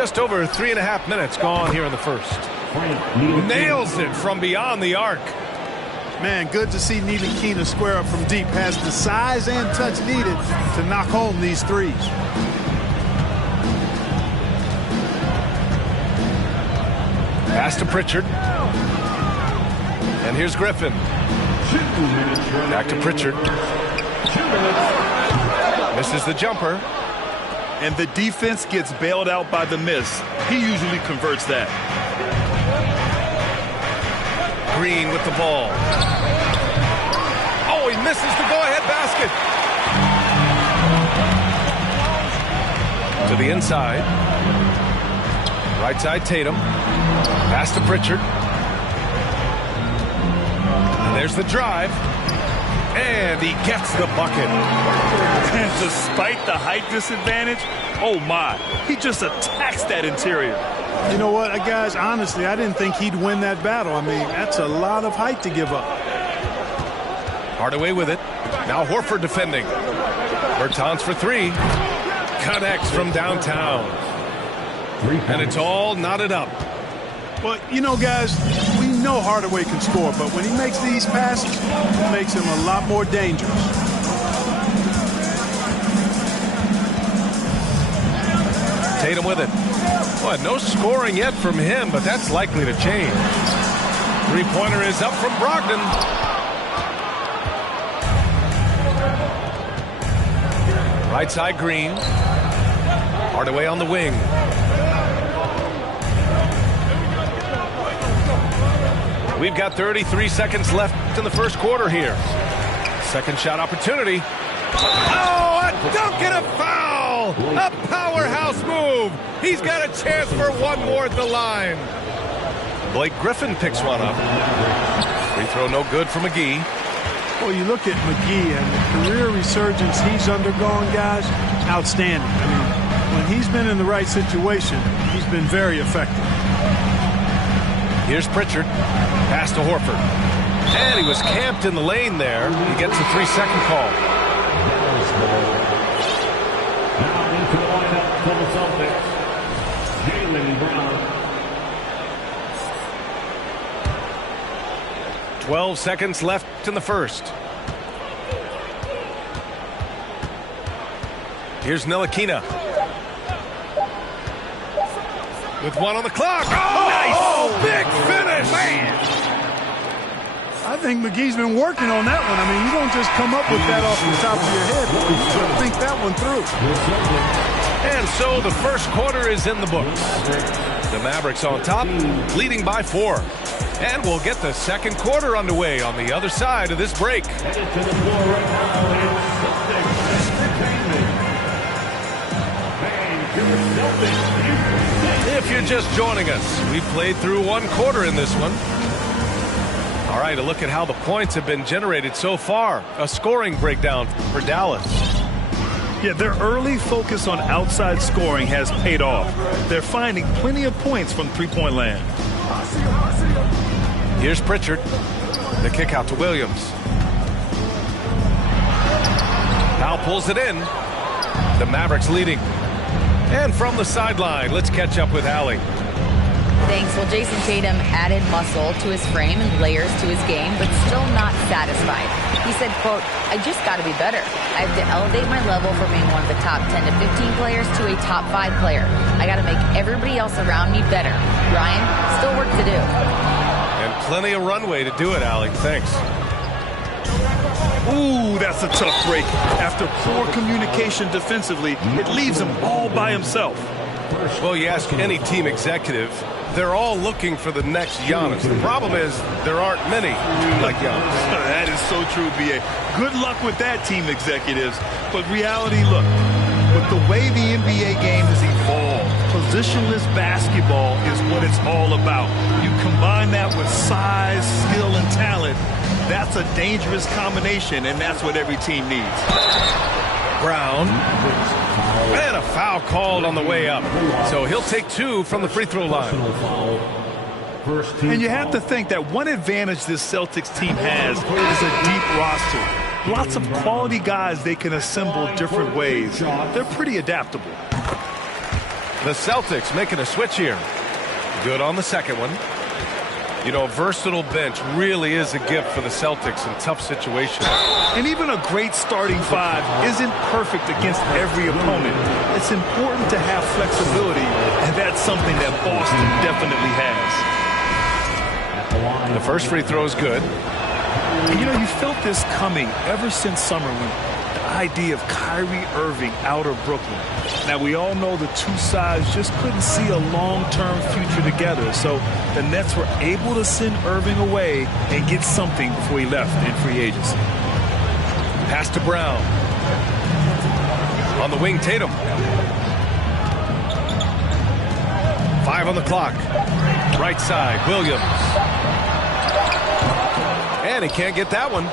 Just over 3.5 minutes gone here in the first. Nails it from beyond the arc. Man, good to see Ntilikina square up from deep. Has the size and touch needed to knock home these threes. Pass to Pritchard. And here's Griffin. Back to Pritchard. Misses the jumper. And the defense gets bailed out by the miss. He usually converts that. Green with the ball. Oh, he misses the go-ahead basket. To the inside. Right side Tatum. Pass to Pritchard. And there's the drive. And he gets the bucket. And despite the height disadvantage, oh my, he just attacks that interior. You know what, guys, honestly, I didn't think he'd win that battle. I mean, that's a lot of height to give up. Hardaway with it. Now Horford defending. Bertans for three. Connects from downtown. And it's all knotted up. Well, you know, guys, we know Hardaway can score, but when he makes these passes, it makes him a lot more dangerous. Tatum with it. Well, no scoring yet from him, but that's likely to change. Three-pointer is up from Brogdon. Right side Green. Hardaway on the wing. We've got 33 seconds left in the first quarter here. Second shot opportunity. Oh, a dunk and a foul! A powerhouse move. He's got a chance for one more at the line. Blake Griffin picks one up. Free throw no good for McGee. Well, you look at McGee and the career resurgence he's undergone, guys, outstanding. I mean, when he's been in the right situation, he's been very effective. Here's Pritchard. Pass to Horford. And he was camped in the lane there. He gets a 3-second call. Now into the lineup for the Celtics, Jaylen Brown. 12 seconds left in the first. Here's Ntilikina. With one on the clock. Oh, nice! Oh, big finish! Man! I think McGee's been working on that one. I mean, you don't just come up with that off the top of your head. You got to think that one through. And so the first quarter is in the books. The Mavericks on top, leading by 4. And we'll get the second quarter underway on the other side of this break. If you're just joining us, we've played through one quarter in this one. All right, a look at how the points have been generated so far. A scoring breakdown for Dallas. Yeah, their early focus on outside scoring has paid off. They're finding plenty of points from three-point land. Here's Pritchard. The kick out to Williams. Now pulls it in. The Mavericks leading. And from the sideline, let's catch up with Allie. Thanks. Well, Jason Tatum added muscle to his frame and layers to his game, but still not satisfied. He said, quote, "I just got to be better. I have to elevate my level from being one of the top 10 to 15 players to a top 5 player. I got to make everybody else around me better. Ryan, still work to do." And plenty of runway to do it, Allie. Thanks. Ooh, that's a tough break. After poor communication defensively, it leaves him all by himself. Well, you ask any team executive, they're all looking for the next Giannis. The problem is there aren't many like Giannis. That is so true, B.A. Good luck with that, team executives. But reality, look, with the way the NBA game has evolved, positionless basketball is what it's all about. You combine that with size, skill, and talent, that's a dangerous combination, and that's what every team needs. Brown. And a foul called on the way up. So he'll take 2 from the free throw line. And you have to think that one advantage this Celtics team has is a deep roster. Lots of quality guys they can assemble different ways. They're pretty adaptable. The Celtics making a switch here. Good on the second one. You know, a versatile bench really is a gift for the Celtics in tough situations. And even a great starting five isn't perfect against every opponent. It's important to have flexibility, and that's something that Boston definitely has. The first free throw is good. And you know, you felt this coming ever since summer when the idea of Kyrie Irving out of Brooklyn. Now, we all know the two sides just couldn't see a long-term future together, so the Nets were able to send Irving away and get something before he left in free agency. Pass to Brown. On the wing, Tatum. 5 on the clock. Right side, Williams. And he can't get that one.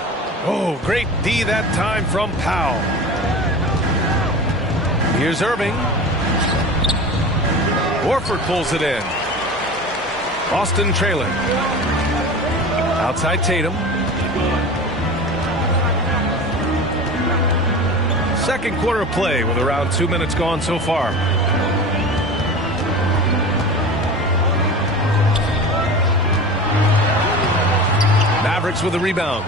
Oh, great D that time from Powell. Here's Irving. Horford pulls it in. Boston trailing. Outside Tatum. Second quarter of play with around 2 minutes gone so far. Mavericks with a rebound.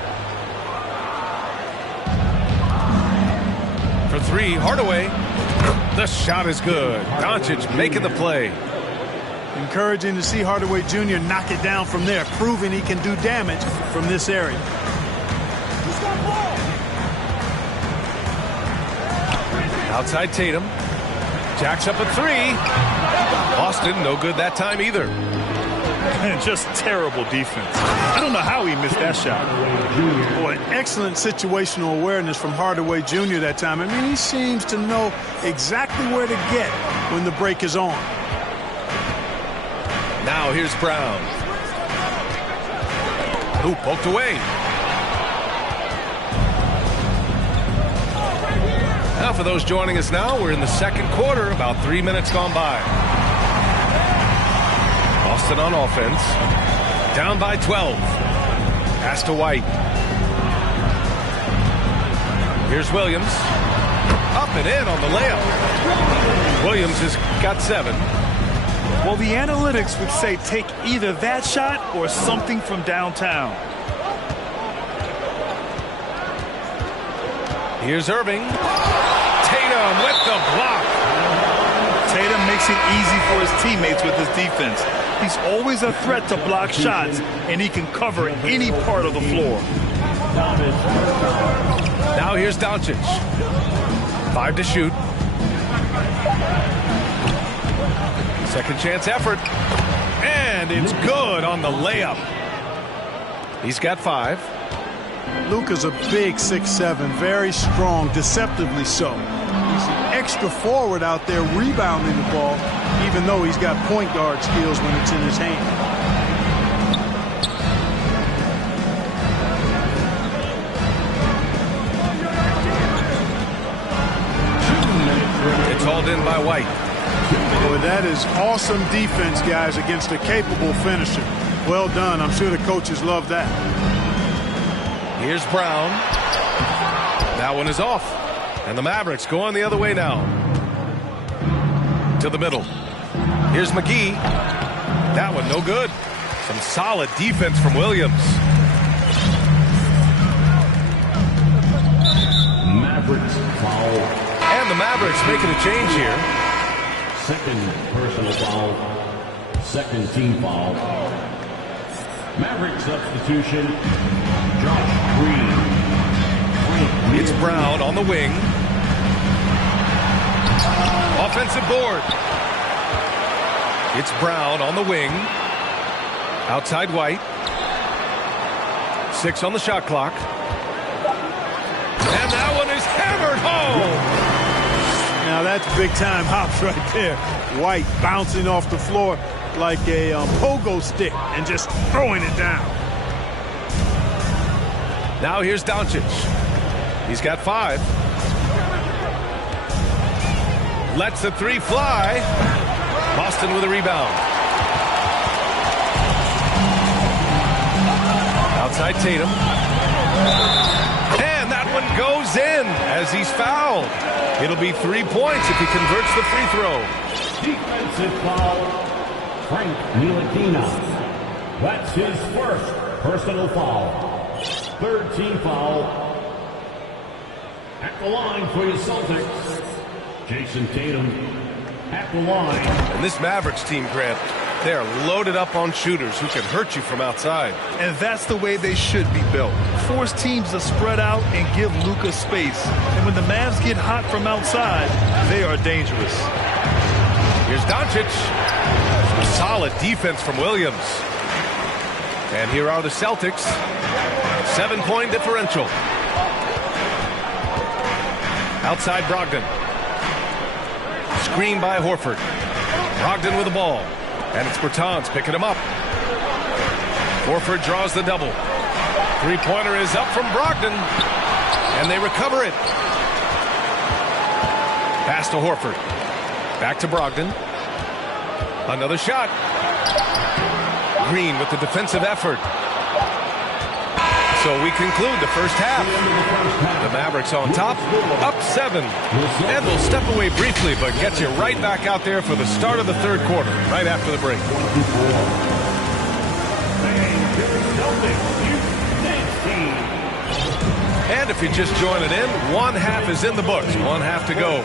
For three, Hardaway. The shot is good. Doncic making the play. Encouraging to see Hardaway Jr. knock it down from there, proving he can do damage from this area. Outside Tatum. Jacks up a three. Boston, no good that time either. And just terrible defense. I don't know how he missed that shot. Boy, excellent situational awareness from Hardaway Jr. that time. I mean, he seems to know exactly where to get when the break is on. Now here's Brown. Who poked away. Now for those joining us now, we're in the second quarter, about 3 minutes gone by. Boston on offense. Down by 12. Pass to White. Here's Williams. Up and in on the layup. Williams has got 7. Well, the analytics would say take either that shot or something from downtown. Here's Irving. Tatum with the block. Tatum makes it easy for his teammates with his defense. He's always a threat to block shots, and he can cover any part of the floor. Now here's Doncic. 5 to shoot. Second chance effort. And it's good on the layup. He's got 5. Luka's a big 6'7", very strong, deceptively so. He's an extra forward out there rebounding the ball, even though he's got point guard skills when it's in his hand. It's hauled in by White. Boy, that is awesome defense, guys, against a capable finisher. Well done. I'm sure the coaches love that. Here's Brown. That one is off. And the Mavericks going the other way now. To the middle. Here's McGee. That one no good. Some solid defense from Williams. Mavericks foul. And the Mavericks making a change here. Second personal foul. Second team foul. Maverick substitution. Josh Green. It's Brown on the wing. Offensive board. It's Brown on the wing. Outside White. 6 on the shot clock. And that one is hammered home. Now that's big-time hops right there. White bouncing off the floor like a pogo stick and just throwing it down. Now here's Doncic. He's got 5. Lets the 3 fly. Boston with a rebound. Outside Tatum. And that one goes in as he's fouled. It'll be 3 points if he converts the free throw. Defensive foul, Frank Ntilikina. That's his first personal foul. Third team foul. At the line for your Celtics, Jason Tatum at the line. And this Mavericks team, Grant, they are loaded up on shooters who can hurt you from outside. And that's the way they should be built. Force teams to spread out and give Luka space. And when the Mavs get hot from outside, they are dangerous. Here's Doncic. Solid defense from Williams. And here are the Celtics. 7-point differential. Outside Brogdon. Screen by Horford. Brogdon with the ball. And it's Bertans picking him up. Horford draws the double. Three-pointer is up from Brogdon. And they recover it. Pass to Horford. Back to Brogdon. Another shot. Green with the defensive effort. So we conclude the first half. The Mavericks on top, up 7. And we'll step away briefly, but get you right back out there for the start of the third quarter, right after the break. And if you're just joining in, one half is in the books. One half to go.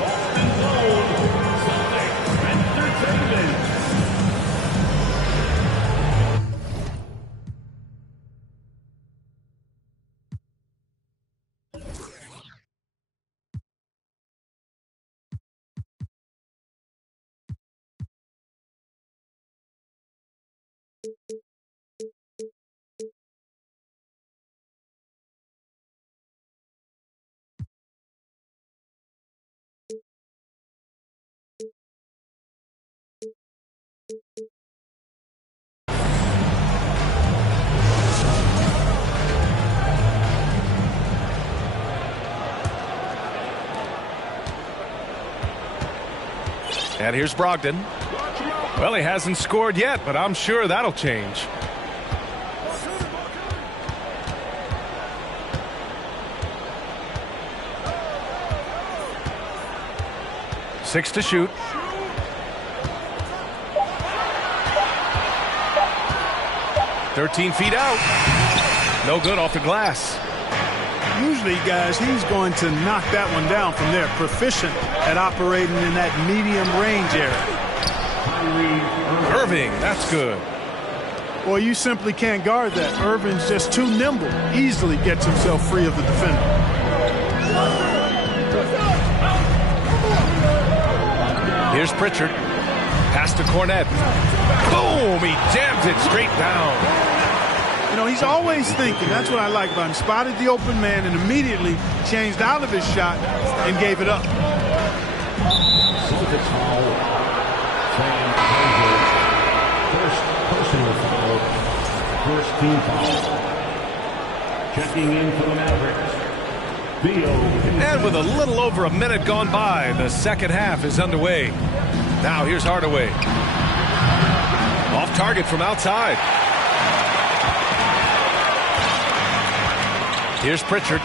And here's Brogdon. Well, he hasn't scored yet, but I'm sure that'll change. Six to shoot. "13 feet out. No good off the glass. Usually, guys, he's going to knock that one down from there. Proficient at operating in that medium range area. Irving, that's good. Well, you simply can't guard that. Irving's just too nimble. Easily gets himself free of the defender. Here's Pritchard. Pass to Cornet. Boom! He jams it straight down. You know, he's always thinking. That's what I like about him. Spotted the open man and immediately changed out of his shot and gave it up. Celtics foul. First personal foul. First team foul. Checking in for the Mavericks. And with a little over a minute gone by, the second half is underway. Now here's Hardaway. Off target from outside. Here's Pritchard.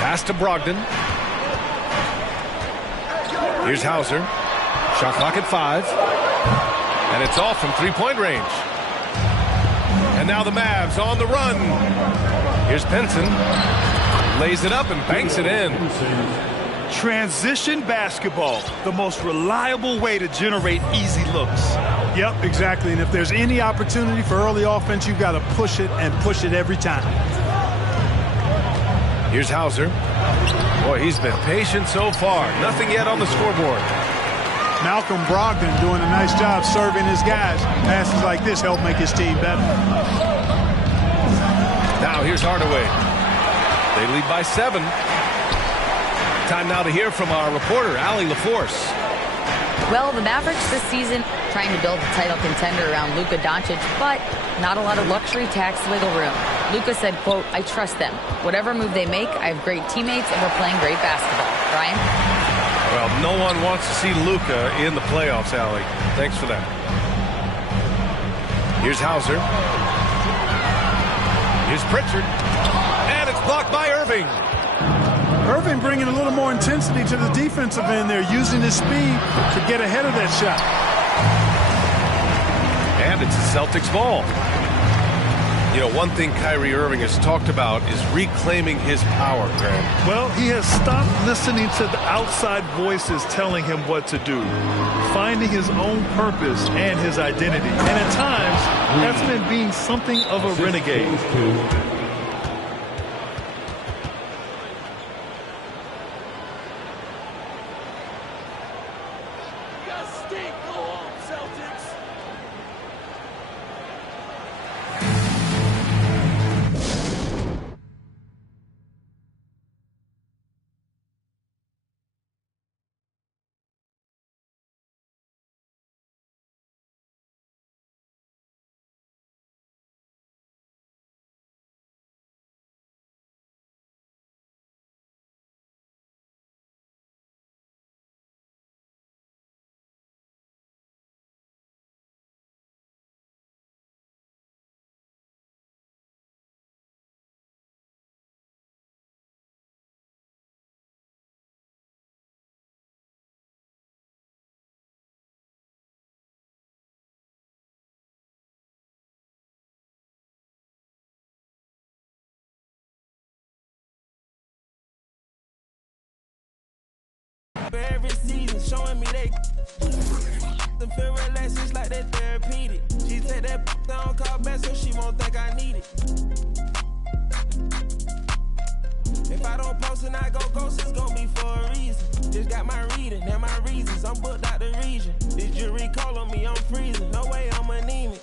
Pass to Brogdon. Here's Hauser. Shot clock at 5. And it's off from three-point range. And now the Mavs on the run. Here's Pinson. Lays it up and banks it in. Transition basketball, the most reliable way to generate easy looks. Yep, exactly. And if there's any opportunity for early offense, you've got to push it and push it every time. Here's Hauser. Boy, he's been patient so far. Nothing yet on the scoreboard. Malcolm Brogdon doing a nice job serving his guys. Passes like this help make his team better. Now here's Hardaway. They lead by 7. Time now to hear from our reporter, Allie LaForce. Well, the Mavericks this season trying to build a title contender around Luka Doncic, but not a lot of luxury tax wiggle room. Luka said, quote, "I trust them. Whatever move they make, I have great teammates and we're playing great basketball." Brian? Well, no one wants to see Luka in the playoffs, Allie. Thanks for that. Here's Hauser. Here's Pritchard. And it's blocked by Irving. Irving bringing a little more intensity to the defensive end there, using his speed to get ahead of that shot. And it's a Celtics ball. You know, one thing Kyrie Irving has talked about is reclaiming his power, Grant. Well, he has stopped listening to the outside voices telling him what to do, finding his own purpose and his identity. And at times, that's been being something of a renegade. Every season showing me they feel relaxed, it's like they therapeutic. She take that down, call back so she won't think I need it. If I don't post and I go ghost, it's gonna be for a reason. Just got my reading and my reasons. I'm booked out the region. This jury call on me, I'm freezing. No way I'm anemic.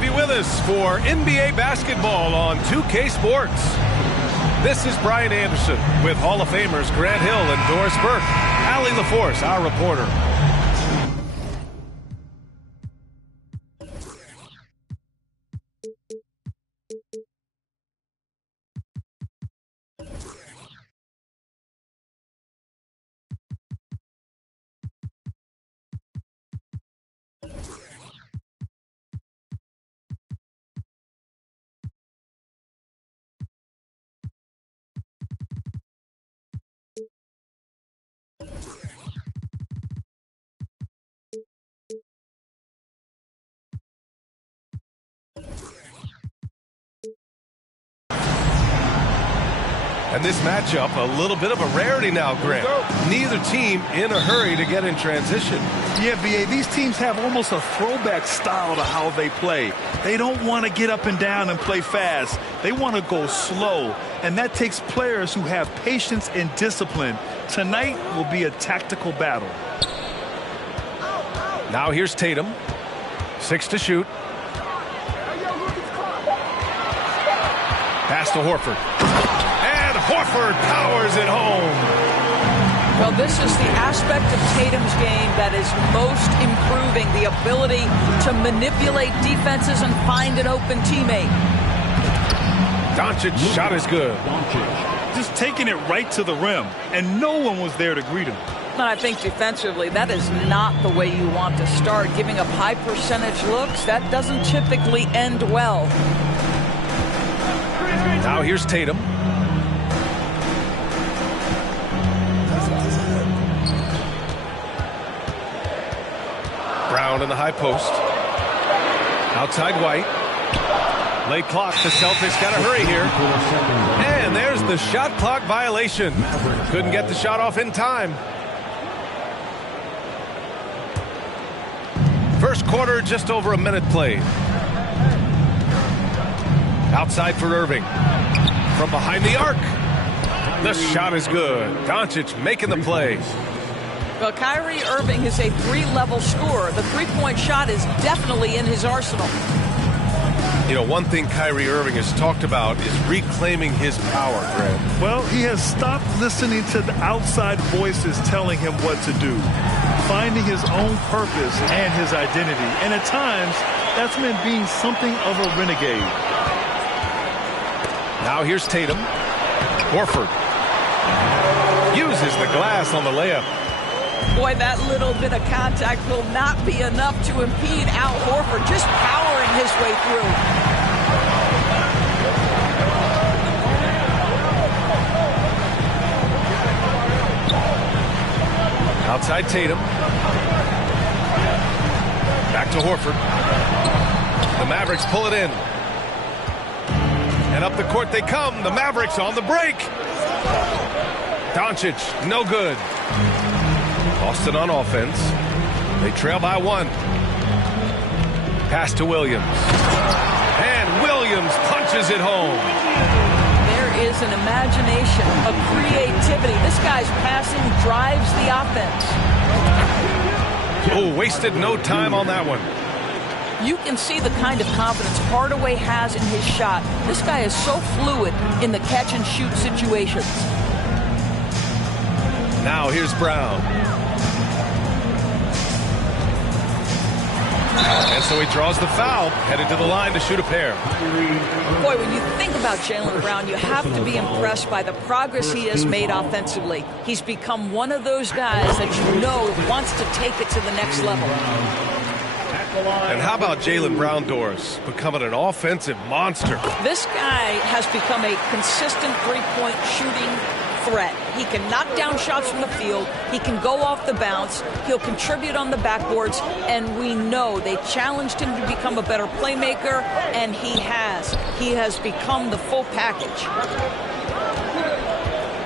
have you with us for NBA basketball on 2K Sports. This is Brian Anderson with Hall of Famers Grant Hill and Doris Burke. Allie LaForce, our reporter. And this matchup, a little bit of a rarity now, Grant. Neither team in a hurry to get in transition. Yeah, B.A., these teams have almost a throwback style to how they play. They don't want to get up and down and play fast. They want to go slow, and that takes players who have patience and discipline. Tonight will be a tactical battle. Now here's Tatum. 6 to shoot. Pass to Horford. And Horford powers it home. Well, this is the aspect of Tatum's game that is most improving, the ability to manipulate defenses and find an open teammate. Doncic shot is good. Just taking it right to the rim, and no one was there to greet him. And I think defensively, that is not the way you want to start. Giving up high percentage looks, that doesn't typically end well. Now here's Tatum. Brown in the high post. Outside White. Late clock. The Celtics got to hurry here. And there's the shot clock violation. Couldn't get the shot off in time. First quarter, just over a minute played. Outside for Irving. From behind the arc. The shot is good. Doncic making the play. Well, Kyrie Irving is a three-level scorer. The three-point shot is definitely in his arsenal. You know, one thing Kyrie Irving has talked about is reclaiming his power, Grant. Well, he has stopped listening to the outside voices telling him what to do, finding his own purpose and his identity. And at times, that's meant being something of a renegade. Now here's Tatum. Horford uses the glass on the layup. Boy, that little bit of contact will not be enough to impede Al Horford, just powering his way through. Outside Tatum. Back to Horford. The Mavericks pull it in. And up the court they come. The Mavericks on the break. Doncic, no good. Boston on offense. They trail by 1. Pass to Williams. And Williams punches it home. There is an imagination, a creativity. This guy's passing drives the offense. Oh, wasted no time on that one. You can see the kind of confidence Hardaway has in his shot. This guy is so fluid in the catch-and-shoot situations. Now here's Brown. And so he draws the foul, headed to the line to shoot a pair. Boy, when you think about Jaylen Brown, you have to be impressed by the progress he has made offensively. He's become one of those guys that you know wants to take it to the next level. And how about Jaylen Brown, Doris, becoming an offensive monster? This guy has become a consistent three-point shooting threat. He can knock down shots from the field. He can go off the bounce. He'll contribute on the backboards. And we know they challenged him to become a better playmaker, and he has. He has become the full package.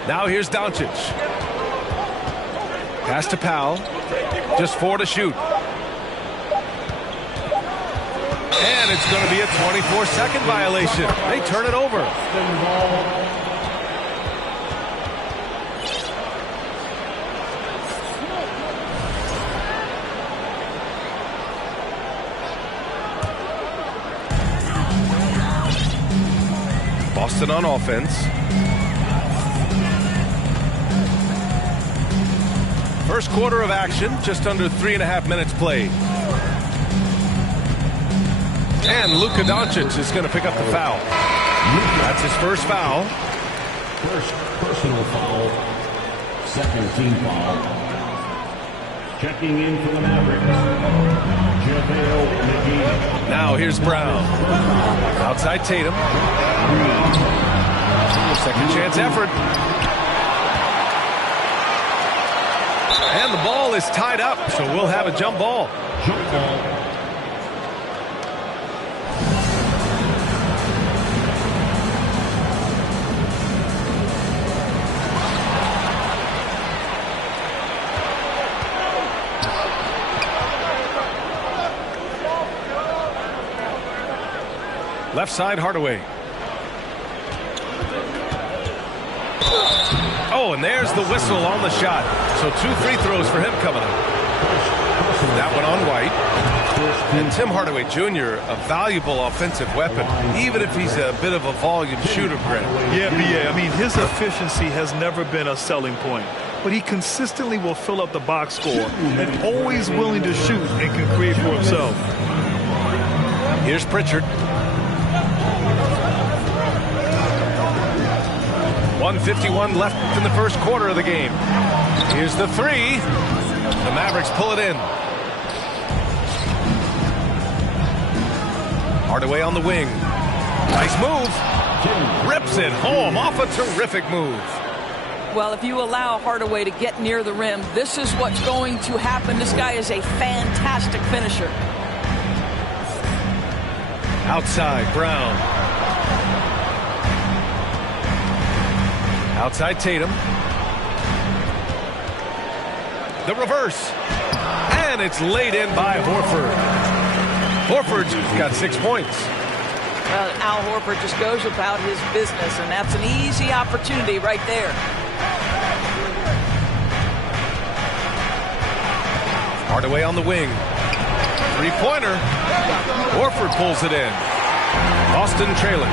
Now here's Doncic. Pass to Powell. Just 4 to shoot. And it's going to be a 24-second violation. They turn it over. Boston on offense. First quarter of action, just under 3.5 minutes played. And Luka Doncic is going to pick up the foul. That's his first foul. First personal foul. Second team foul. Checking in for the Mavericks, JaVale McGee. Now here's Brown. Outside Tatum. Second chance effort. And the ball is tied up, so we'll have a jump ball. Jump ball. Left side, Hardaway. Oh, and there's the whistle on the shot. So 2 free throws for him coming up. That one on White. And Tim Hardaway Jr., a valuable offensive weapon, even if he's a bit of a volume shooter, Grant. Yeah, B.A. I mean, his efficiency has never been a selling point. But he consistently will fill up the box score and always willing to shoot and can create for himself. Here's Pritchard. 1:51 left in the first quarter of the game. Here's the three. The Mavericks pull it in. Hardaway on the wing. Nice move. Rips it home off a terrific move. Well, if you allow Hardaway to get near the rim, this is what's going to happen. This guy is a fantastic finisher. Outside, Brown. Outside Tatum. The reverse. And it's laid in by Horford. Horford's got 6 points. Well, Al Horford just goes about his business, and that's an easy opportunity right there. Hardaway on the wing. Three-pointer. Horford pulls it in. Boston trailing.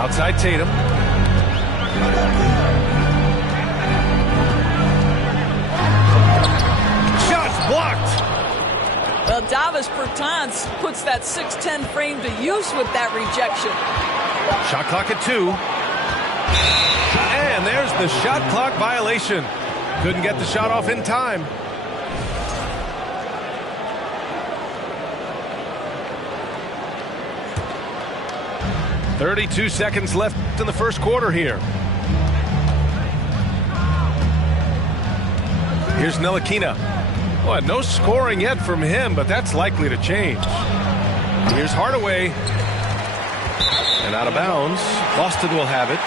Outside Tatum. Shots blocked. Well, Davis Bertans puts that 6'10" frame to use with that rejection. Shot clock at 2. And there's the shot clock violation. Couldn't get the shot off in time. .32 seconds left in the first quarter here. Here's Ntilikina. Well, no scoring yet from him, but that's likely to change. Here's Hardaway. And out of bounds. Boston will have it.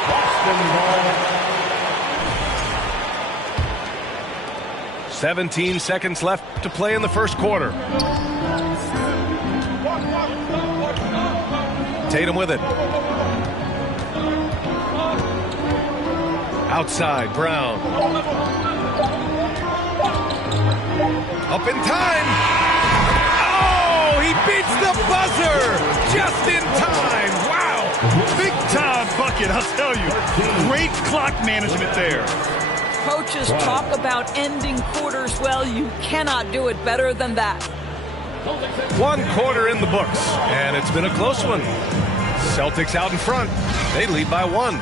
17 seconds left to play in the first quarter. Tatum with it. Outside, Brown. Up in time. Oh, he beats the buzzer just in time. Wow. Big time bucket, I'll tell you. Great clock management there. Coaches talk about ending quarters well. You cannot do it better than that. 1 quarter in the books, and it's been a close one. Celtics out in front. They lead by 1.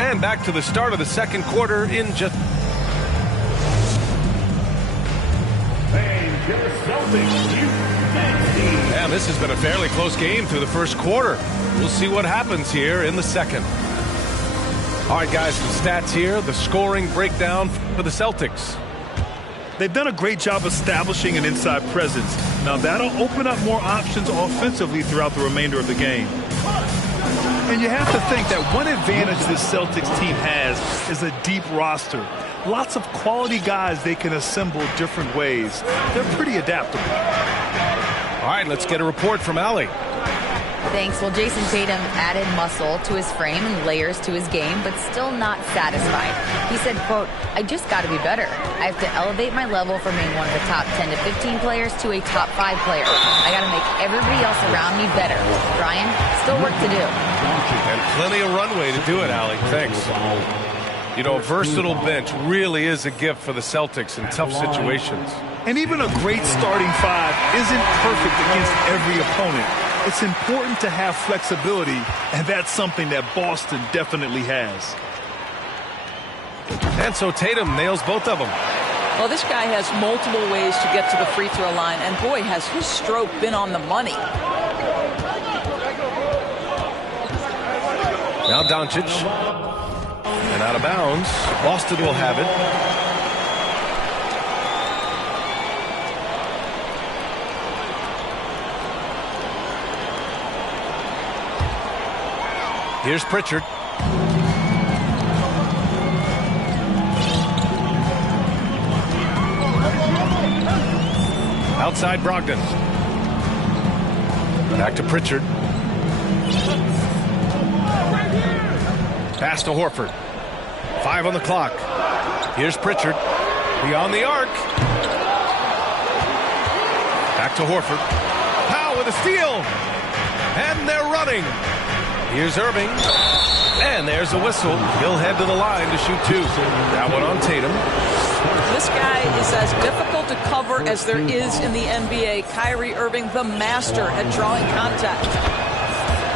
And back to the start of the second quarter in just... And this has been a fairly close game through the first quarter. We'll see what happens here in the second. All right, guys, some stats here. The scoring breakdown for the Celtics. They've done a great job establishing an inside presence. Now that'll open up more options offensively throughout the remainder of the game. And you have to think that one advantage this Celtics team has is a deep roster. Lots of quality guys they can assemble different ways. They're pretty adaptable. All right, let's get a report from Allie. Thanks. Well, Jason Tatum added muscle to his frame and layers to his game, but still not satisfied. He said, quote, I just got to be better. I have to elevate my level from being one of the top 10 to 15 players to a top 5 player. I got to make everybody else around me better. Brian, still work to do. And plenty of runway to do it, Allie. Thanks. You know, a versatile bench really is a gift for the Celtics in tough situations. And even a great starting five isn't perfect against every opponent. It's important to have flexibility, and that's something that Boston definitely has. And so Tatum nails both of them. Well, this guy has multiple ways to get to the free throw line, and boy, has his stroke been on the money. Now Doncic. And out of bounds. Boston will have it. Here's Pritchard. Outside Brogdon. Back to Pritchard. Pass to Horford. 5 on the clock. Here's Pritchard. Beyond the arc. Back to Horford. Powell with a steal. And they're running. Here's Irving. And there's a whistle. He'll head to the line to shoot 2. That one on Tatum. This guy is as difficult to cover as there is in the NBA. Kyrie Irving, the master at drawing contact.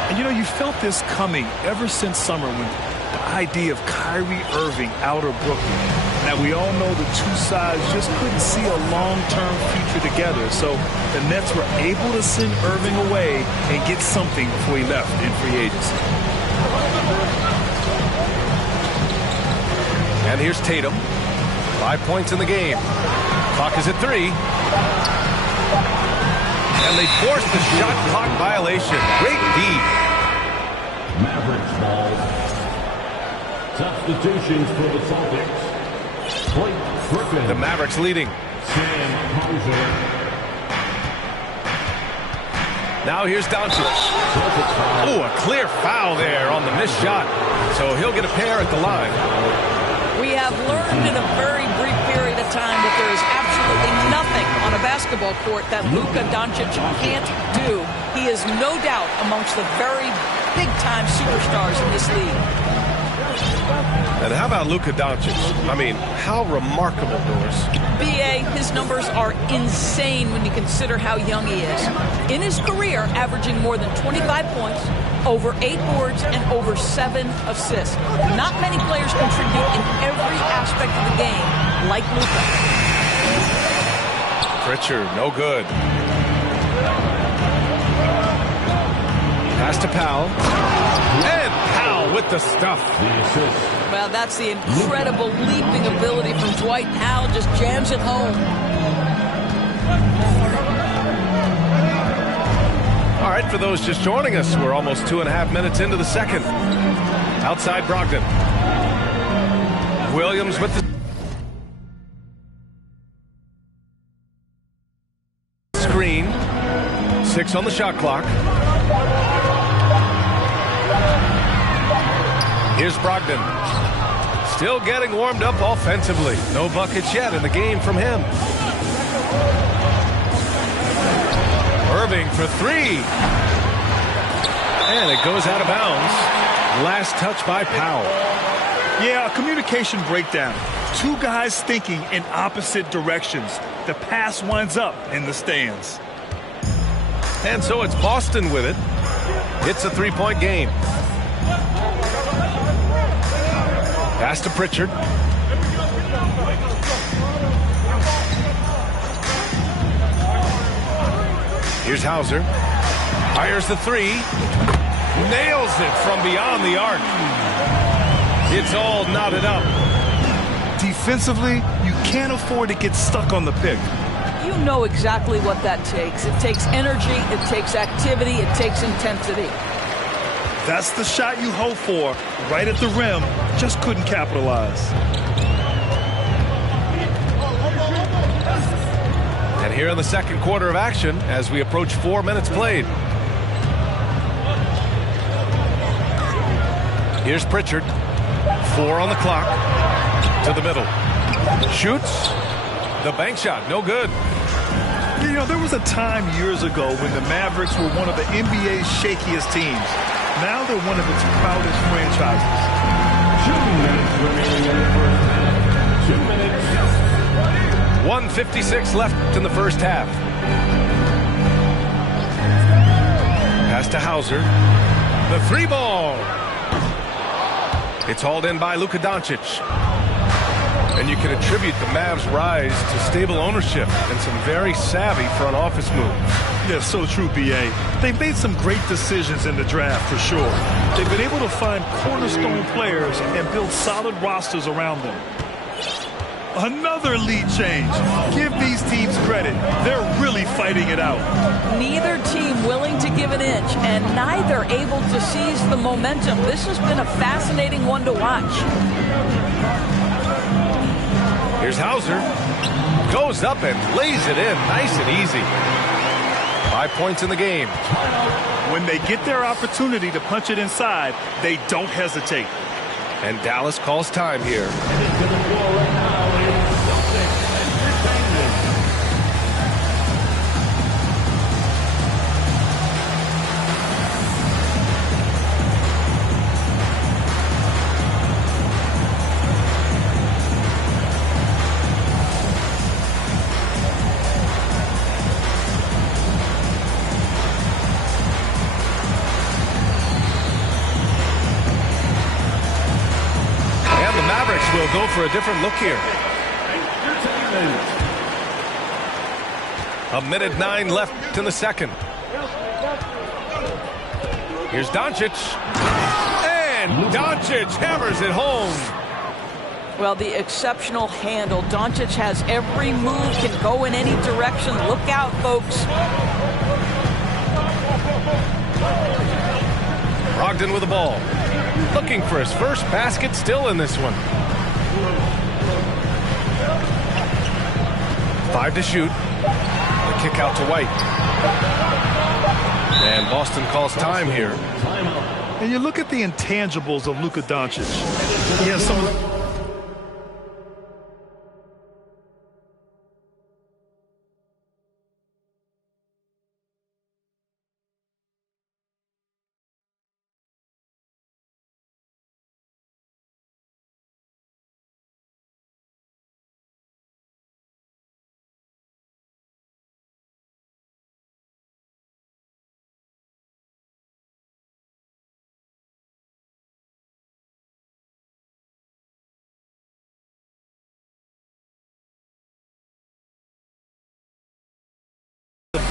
And you know, you felt this coming ever since summer when the idea of Kyrie Irving out of Brooklyn. Now, we all know the two sides just couldn't see a long-term future together. So the Nets were able to send Irving away and get something before he left in free agency. And here's Tatum. 5 points in the game. Clock is at 3. And they force the shot clock violation. Great D. Mavericks ball. Substitutions for the Celtics. Blake Griffin. The Mavericks leading. Sam Hauser. Now here's Doncic. Oh, a clear foul there on the missed shot. So he'll get a pair at the line. We have learned in a very brief period of time that there is absolutely nothing on a basketball court that Luka Doncic can't do. He is no doubt amongst the very big-time superstars in this league. And how about Luka Doncic? I mean, how remarkable, Doris. B.A., his numbers are insane when you consider how young he is. In his career, averaging more than 25 points, over 8 boards, and over 7 assists. Not many players contribute in every aspect of the game like Luka. Pritchard, no good. Pass to Powell. And Powell with the stuff. Well, that's the incredible leaping ability from Dwight Powell. Just jams it home. All right, for those just joining us, we're almost 2.5 minutes into the second. Outside Brogdon. Williams with the screen. 6 on the shot clock. Here's Brogdon. Still getting warmed up offensively. No buckets yet in the game from him. Irving for 3. And it goes out of bounds. Last touch by Powell. Yeah, a communication breakdown. Two guys thinking in opposite directions. The pass winds up in the stands. And so it's Boston with it. It's a 3-point game. Pass to Pritchard. Here's Hauser. Fires the 3. Nails it from beyond the arc. It's all knotted up. Defensively, you can't afford to get stuck on the pick. You know exactly what that takes. It takes energy, it takes activity, it takes intensity. That's the shot you hope for, right at the rim, just couldn't capitalize. And here in the second quarter of action, as we approach 4 minutes played. Here's Pritchard. 4 on the clock. To the middle. Shoots. The bank shot. No good. You know, there was a time years ago when the Mavericks were one of the NBA's shakiest teams. Now they're one of its proudest franchises. 2 minutes remaining in the first half. 2 minutes. 1:56 left in the first half. Pass to Hauser. The 3 ball. It's hauled in by Luka Doncic. And you can attribute the Mavs' rise to stable ownership and some very savvy front office moves. Yes, so true, B.A. They've made some great decisions in the draft, for sure. They've been able to find cornerstone players and build solid rosters around them. Another lead change. Give these teams credit. They're really fighting it out. Neither team willing to give an inch, and neither able to seize the momentum. This has been a fascinating one to watch. Here's Hauser. Goes up and lays it in. Nice and easy. 5 points in the game. When they get their opportunity to punch it inside, they don't hesitate. And Dallas calls time here. Will go for a different look here. 1:09 left in the second. Here's Doncic. And Doncic hammers it home. Well, the exceptional handle. Doncic has every move, can go in any direction. Look out, folks. Brogdon with the ball. Looking for his first basket, still in this one. 5 to shoot. The kick out to White. And Boston calls time here. And you look at the intangibles of Luka Doncic. He has some of the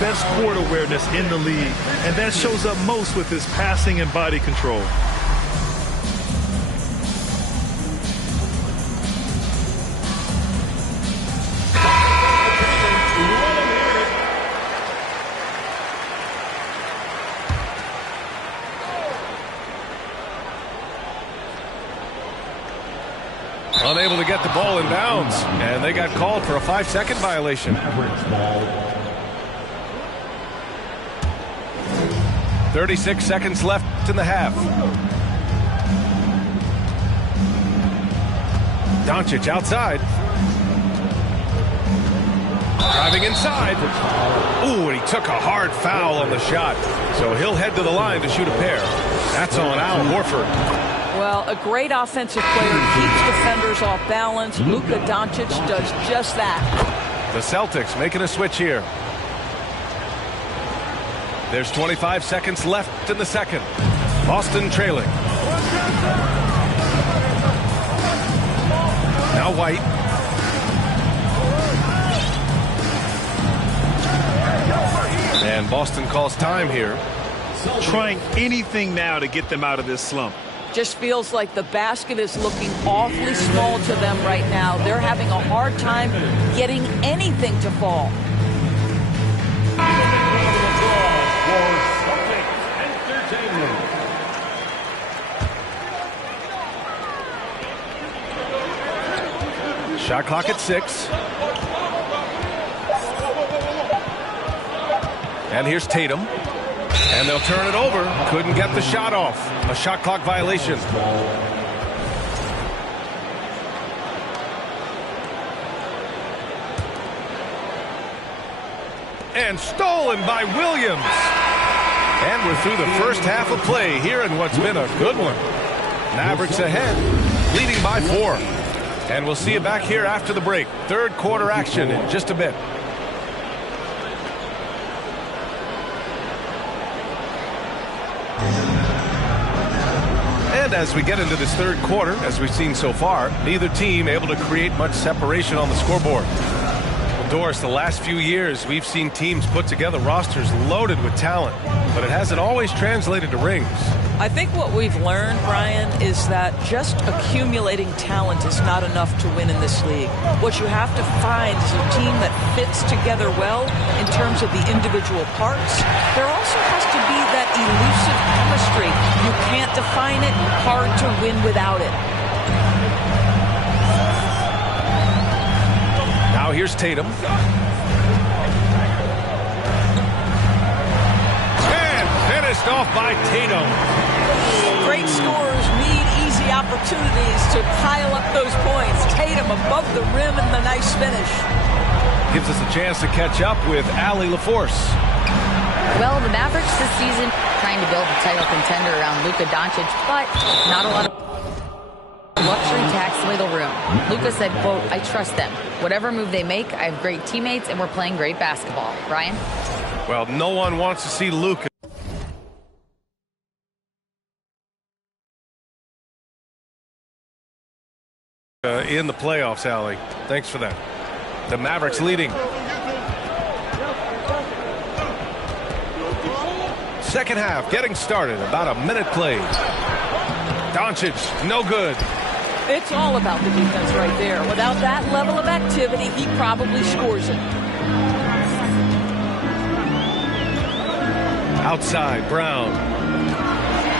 best court awareness in the league, and that shows up most with his passing and body control. Unable to get the ball in bounds, and they got called for a 5-second violation. 36 seconds left in the half. Doncic outside. Driving inside. Ooh, and he took a hard foul on the shot. So he'll head to the line to shoot a pair. That's on Al Horford. Well, a great offensive player, keeps defenders off balance. Luka Doncic does just that. The Celtics making a switch here. There's 25 seconds left in the second. Boston trailing. Now White. And Boston calls time here. Trying anything now to get them out of this slump. Just feels like the basket is looking awfully small to them right now. They're having a hard time getting anything to fall. Shot clock at 6. And here's Tatum. And they'll turn it over. Couldn't get the shot off. A shot clock violation. And stolen by Williams. And we're through the first half of play here in what's been a good one. Mavericks ahead, leading by 4. And we'll see you back here after the break. Third quarter action in just a bit. And as we get into this third quarter, as we've seen so far, neither team able to create much separation on the scoreboard. Well, Doris, the last few years, we've seen teams put together rosters loaded with talent, but it hasn't always translated to rings. I think what we've learned, Brian, is that just accumulating talent is not enough to win in this league. What you have to find is a team that fits together well in terms of the individual parts. There also has to be that elusive chemistry. You can't define it, hard to win without it. Now here's Tatum. And finished off by Tatum. Great scorers need easy opportunities to pile up those points. Tatum above the rim and the nice finish. Gives us a chance to catch up with Allie LaForce. Well, the Mavericks this season trying to build a title contender around Luka Doncic, but not a lot of luxury tax wiggle room. Luka said, quote, "I trust them. Whatever move they make, I have great teammates and we're playing great basketball." Brian? Well, no one wants to see Luka in the playoffs, Allie. Thanks for that. The Mavericks leading. Second half getting started. About a minute played. Doncic, no good. It's all about the defense right there. Without that level of activity, he probably scores it. Outside, Brown.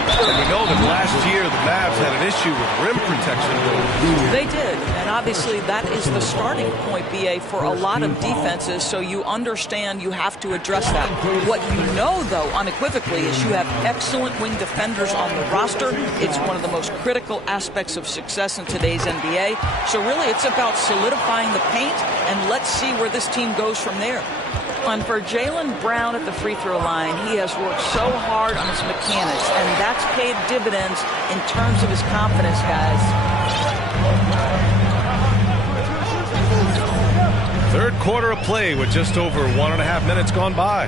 And we know that last year the Mavs had an issue with rim protection. They did, and obviously that is the starting point, BA, for a lot of defenses, so you understand you have to address that. What you know, though, unequivocally, is you have excellent wing defenders on the roster. It's one of the most critical aspects of success in today's NBA. So really it's about solidifying the paint, and let's see where this team goes from there. And for Jaylen Brown at the free throw line, he has worked so hard on his mechanics, and that's paid dividends in terms of his confidence, guys. Third quarter of play with just over 1.5 minutes gone by.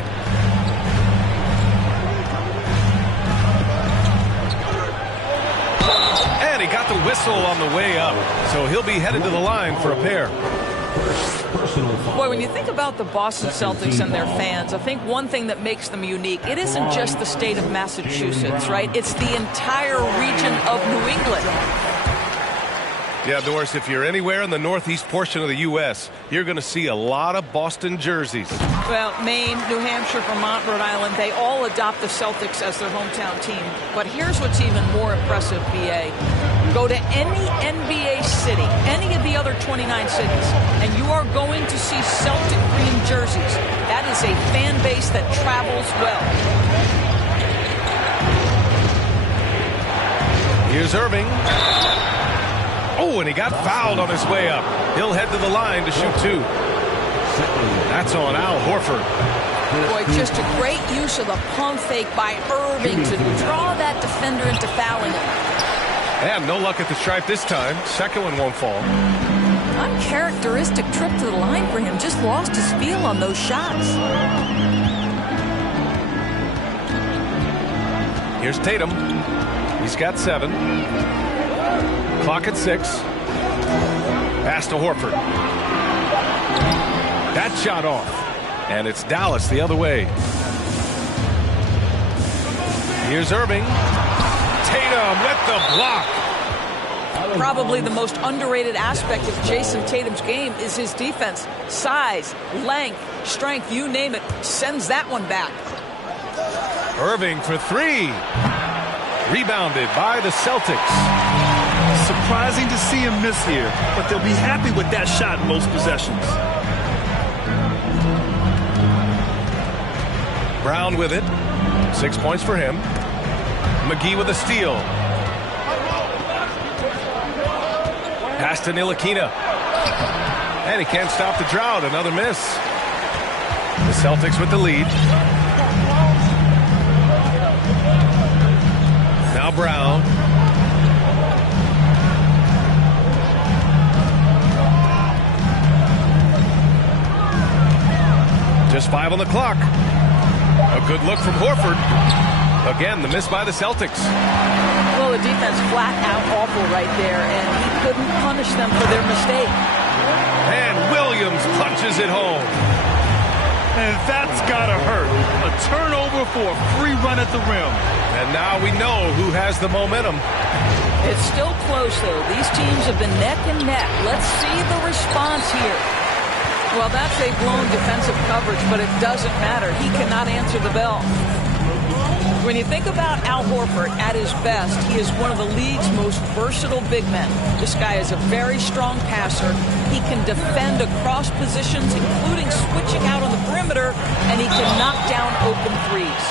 And he got the whistle on the way up, so he'll be headed to the line for a pair. Boy, when you think about the Boston Celtics and their fans, I think one thing that makes them unique, it isn't just the state of Massachusetts, right? It's the entire region of New England. Yeah, Doris, if you're anywhere in the northeast portion of the U.S., you're going to see a lot of Boston jerseys. Well, Maine, New Hampshire, Vermont, Rhode Island, they all adopt the Celtics as their hometown team. But here's what's even more impressive, BA. Go to any NBA city, any of the other 29 cities, and you are going to see Celtic green jerseys. That is a fan base that travels well. Here's Irving. Oh, and he got fouled on his way up. He'll head to the line to shoot 2. That's on Al Horford. Boy, just a great use of the pump fake by Irving to draw that defender into fouling him. And no luck at the stripe this time. Second one won't fall. Uncharacteristic trip to the line for him. Just lost his feel on those shots. Here's Tatum. He's got 7. Clock at 6. Pass to Horford. That shot off. And it's Dallas the other way. Here's Irving. Tatum with the block. Probably the most underrated aspect of Jason Tatum's game is his defense. Size, length, strength, you name it, sends that one back. Irving for 3. Rebounded by the Celtics. Surprising to see him miss here, but they'll be happy with that shot in most possessions. Brown with it. 6 points for him. McGee with a steal. Pass to Ntilikina. And he can't stop the drought. Another miss. The Celtics with the lead. Now Brown. Just 5 on the clock. A good look from Horford. Again, the miss by the Celtics. Well, the defense flat out awful right there, and he couldn't punish them for their mistake. And Williams punches it home. And that's got to hurt. A turnover for a free run at the rim. And now we know who has the momentum. It's still close, though. These teams have been neck and neck. Let's see the response here. Well, that's a blown defensive coverage, but it doesn't matter. He cannot answer the bell. When you think about Al Horford at his best, he is one of the league's most versatile big men. This guy is a very strong passer. He can defend across positions, including switching out on the perimeter, and he can knock down open threes.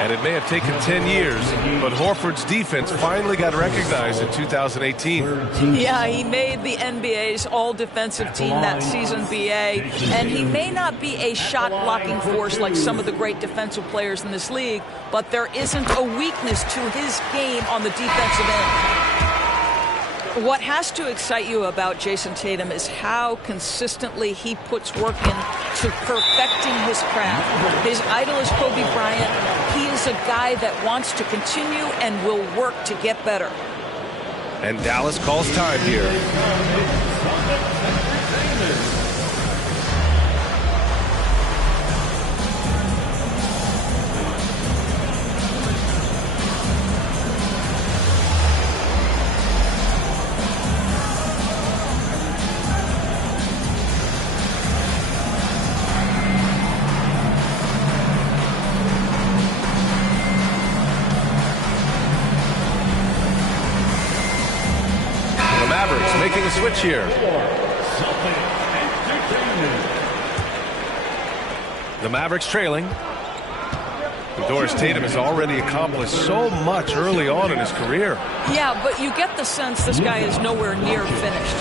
And it may have taken 10 years, but Horford's defense finally got recognized in 2018. Yeah, he made the NBA's all-defensive team that season, BA, and he may not be a shot-blocking force like some of the great defensive players in this league, but there isn't a weakness to his game on the defensive end. What has to excite you about Jason Tatum is how consistently he puts work into perfecting his craft. His idol is Kobe Bryant. He is a guy that wants to continue and will work to get better. And Dallas calls time here. Making a switch here. The Mavericks trailing. Doris Tatum has already accomplished so much early on in his career. Yeah, but you get the sense this guy is nowhere near finished.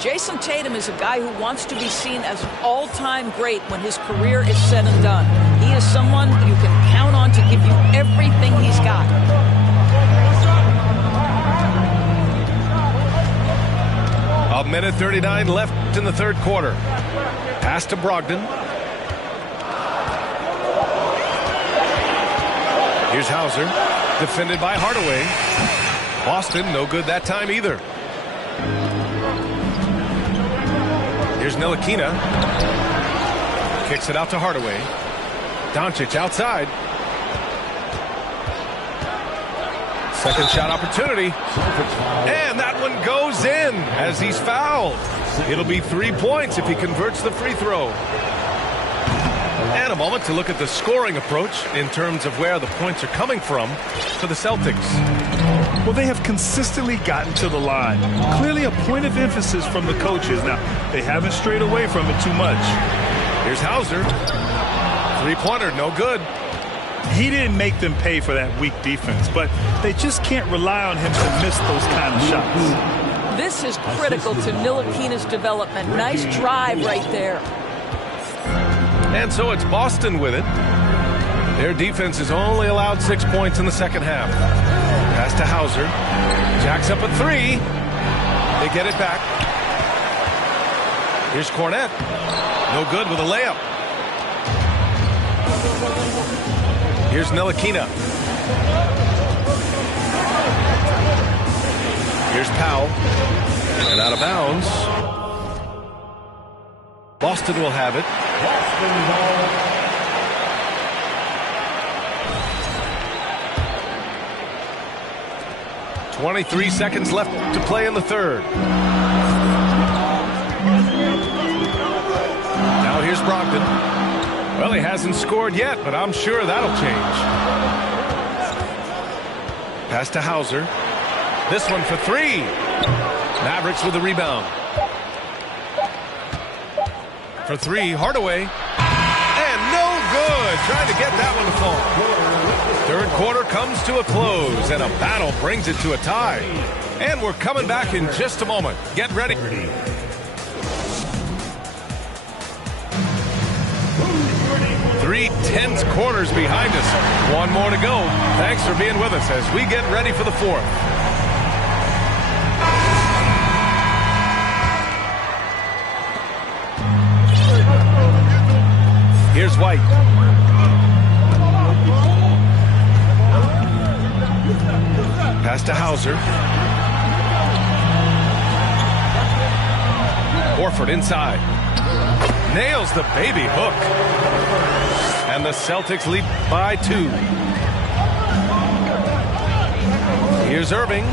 Jason Tatum is a guy who wants to be seen as an all-time great when his career is said and done. He is someone you can count on to give you everything he's got. A minute 39 left in the third quarter. Pass to Brogdon. Here's Hauser. Defended by Hardaway. Boston, no good that time either. Here's Ntilikina. Kicks it out to Hardaway. Doncic outside. Second shot opportunity. And that one goes in as he's fouled. It'll be 3 points if he converts the free throw. And a moment to look at the scoring approach in terms of where the points are coming from for the Celtics. Well, they have consistently gotten to the line. Clearly a point of emphasis from the coaches. Now, they haven't strayed away from it too much. Here's Hauser. Three-pointer, no good. He didn't make them pay for that weak defense, but they just can't rely on him to miss those kind of shots. This is critical to Ntilikina's development. Nice drive right there. And so it's Boston with it. Their defense has only allowed 6 points in the second half. Pass to Hauser. Jacks up a three. They get it back. Here's Cornette. No good with a layup. Here's Ntilikina. Here's Powell. And out of bounds. Boston will have it. 23 seconds left to play in the third. Now here's Brogdon. Well, he hasn't scored yet, but I'm sure that'll change. Pass to Hauser. This one for three. Mavericks with the rebound. For three, Hardaway. And no good. good. Trying to get that one to fall. Third quarter comes to a close, and a battle brings it to a tie. And we're coming back in just a moment. Get ready. 3 tense quarters behind us. One more to go. Thanks for being with us as we get ready for the fourth. Here's White. Pass to Hauser. Horford inside. Nails the baby hook. And the Celtics lead by 2. Here's Irving.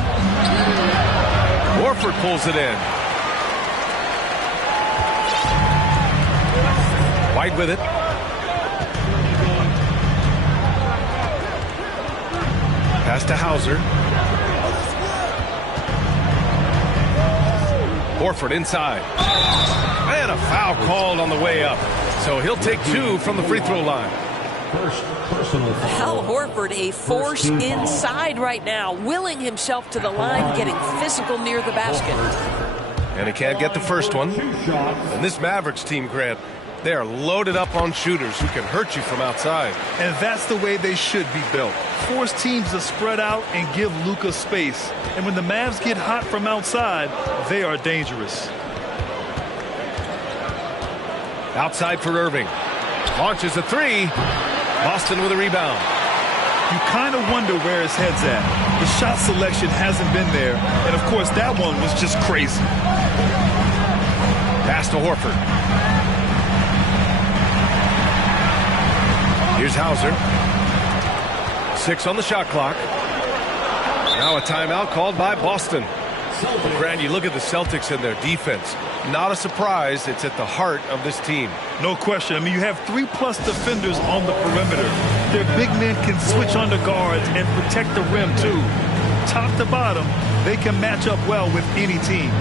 Horford pulls it in. White with it. Pass to Hauser. Horford inside. And a foul called on the way up. So he'll take 2 from the free throw line. First personal foul. Al Horford, a force inside right now, willing himself to the line, getting physical near the basket. And he can't get the first one. And this Mavericks team, Grant, they are loaded up on shooters who can hurt you from outside. And that's the way they should be built. Force teams to spread out and give Luka space. And when the Mavs get hot from outside, they are dangerous. Outside for Irving. Launches a 3. Boston with a rebound. You kind of wonder where his head's at. The shot selection hasn't been there. And, of course, that one was just crazy. Pass to Horford. Here's Hauser. 6 on the shot clock. Now a timeout called by Boston. Well, Grant, you look at the Celtics and their defense. Not a surprise. It's at the heart of this team. No question. I mean, you have 3+ defenders on the perimeter. Their big men can switch under guards and protect the rim, too. Top to bottom, they can match up well with any team.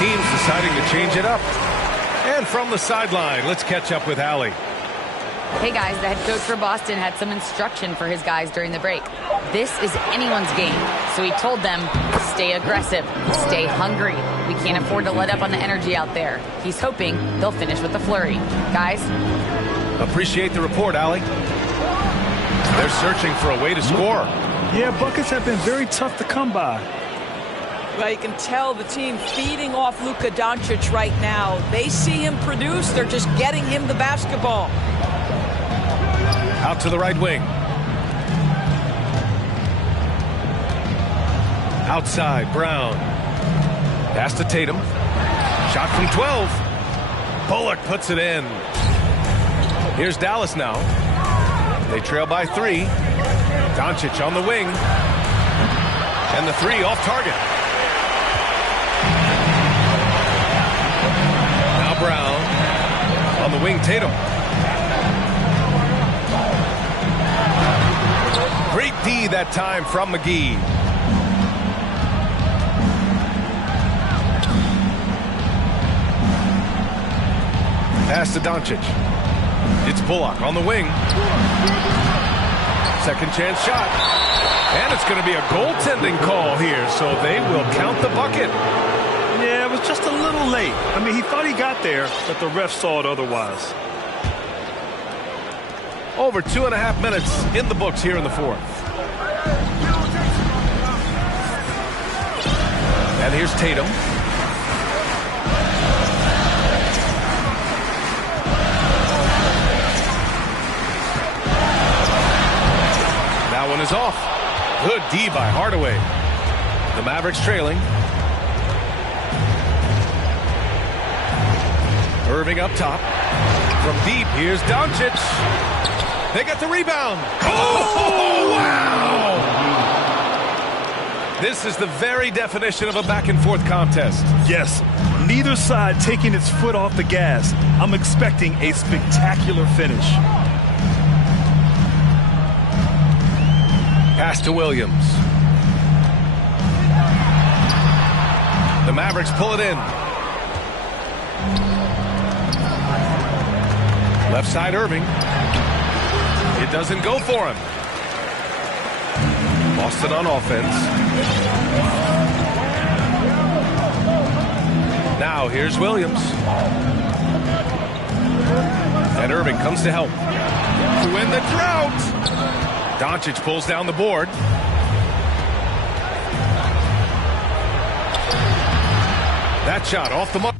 Teams deciding to change it up. And from the sideline, let's catch up with Allie. Hey guys, the head coach for Boston had some instruction for his guys during the break. This is anyone's game. So he told them, stay aggressive, stay hungry. We can't afford to let up on the energy out there. He's hoping they'll finish with a flurry. Guys? Appreciate the report, Allie. They're searching for a way to score. Yeah, buckets have been very tough to come by. Well, you can tell the team feeding off Luka Doncic right now. They see him produce. They're just getting him the basketball. Out to the right wing. Outside, Brown. Pass to Tatum. Shot from 12. Bullock puts it in. Here's Dallas now. They trail by 3. Doncic on the wing. And the 3 off target. Brown on the wing. Tatum. Great D that time from McGee. Pass to Doncic. It's Bullock on the wing. Second chance shot. And it's going to be a goaltending call here, so they will count the bucket. Yeah, it was just a little late. I mean, he thought he got there, but the ref saw it otherwise. Over 2.5 minutes in the books here in the fourth. And here's Tatum. That one is off. Good D by Hardaway. The Mavericks trailing. Irving up top. From deep, here's Doncic. They got the rebound. Oh, wow! This is the very definition of a back-and-forth contest. Yes, neither side taking its foot off the gas. I'm expecting a spectacular finish. Pass to Williams. The Mavericks pull it in. Left side Irving. It doesn't go for him. Boston on offense. Now here's Williams. And Irving comes to help. To win the drought. Doncic pulls down the board. That shot off the mark.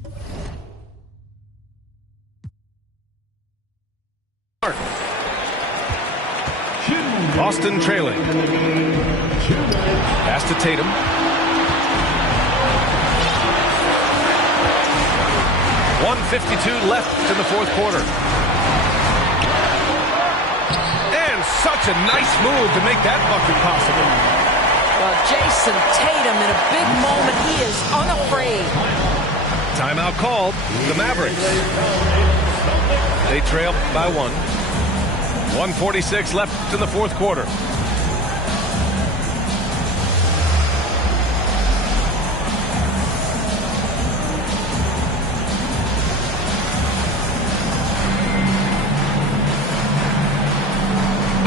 Boston trailing. Pass to Tatum. .152 left in the fourth quarter. And such a nice move to make that bucket possible. Well, Jason Tatum in a big moment. He is unafraid. Timeout called. The Mavericks. They trail by 1. 1:46 left in the fourth quarter.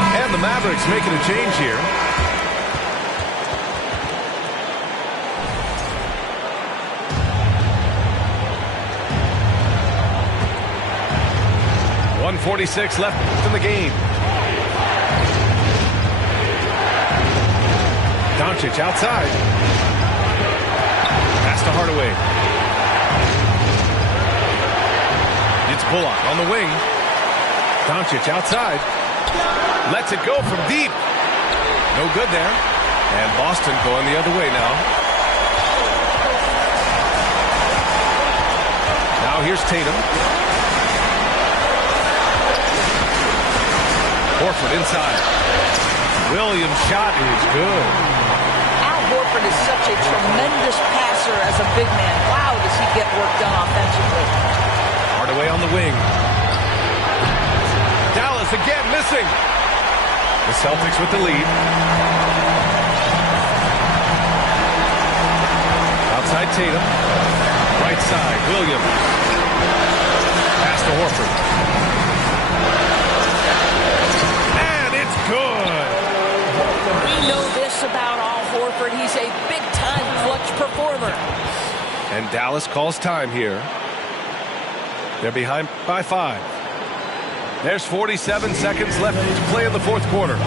And the Mavericks making a change here. .146 left in the game. Doncic outside. Pass to Hardaway. It's Bullock on the wing. Doncic outside. Lets it go from deep. No good there. And Boston going the other way now. Now here's Tatum. Horford inside. Williams' shot is good. Al Horford is such a tremendous passer as a big man. Wow, does he get work done offensively. Hardaway on the wing. Dallas again missing. The Celtics with the lead. Outside Tatum. Right side, Williams. Pass to Horford. Good. We know this about Al Horford. He's a big-time clutch performer. And Dallas calls time here. They're behind by 5. There's 47 seconds left to play in the fourth quarter.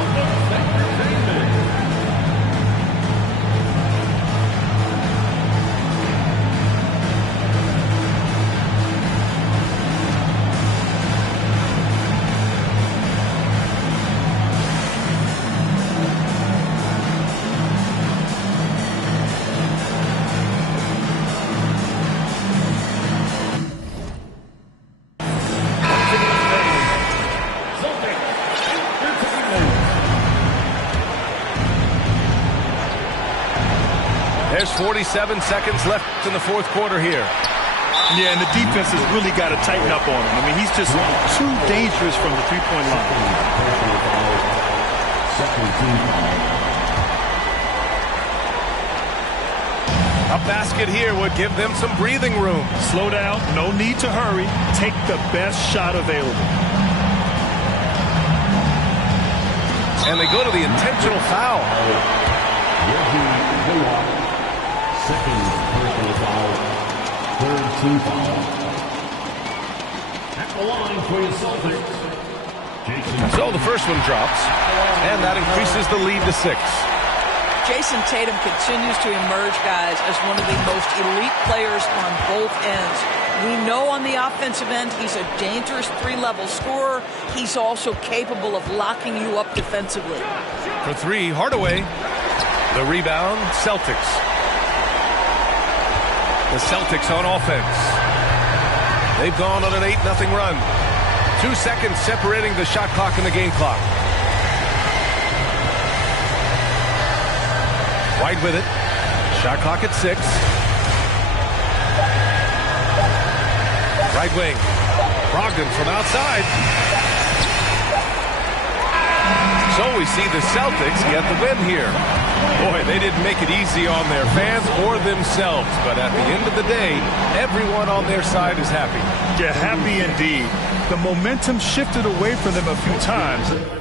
There's 47 seconds left in the fourth quarter here. Yeah, and the defense has really got to tighten up on him. I mean, he's just too dangerous from the three-point line. A basket here would give them some breathing room. Slow down. No need to hurry. Take the best shot available. And they go to the intentional foul. Second personal foul. Third team foul. At the line for the Celtics. So the first one drops, and that increases the lead to 6. Jason Tatum continues to emerge, guys, as one of the most elite players on both ends. We know on the offensive end he's a dangerous three-level scorer. He's also capable of locking you up defensively. For 3, Hardaway. The rebound, Celtics. The Celtics on offense. They've gone on an 8-0 run. 2 seconds separating the shot clock and the game clock. White with it. Shot clock at 6. Right wing. Brogdon from outside. So we see the Celtics get the win here. Boy, they didn't make it easy on their fans or themselves, but at the end of the day, everyone on their side is happy. Yeah, happy indeed. The momentum shifted away from them a few times.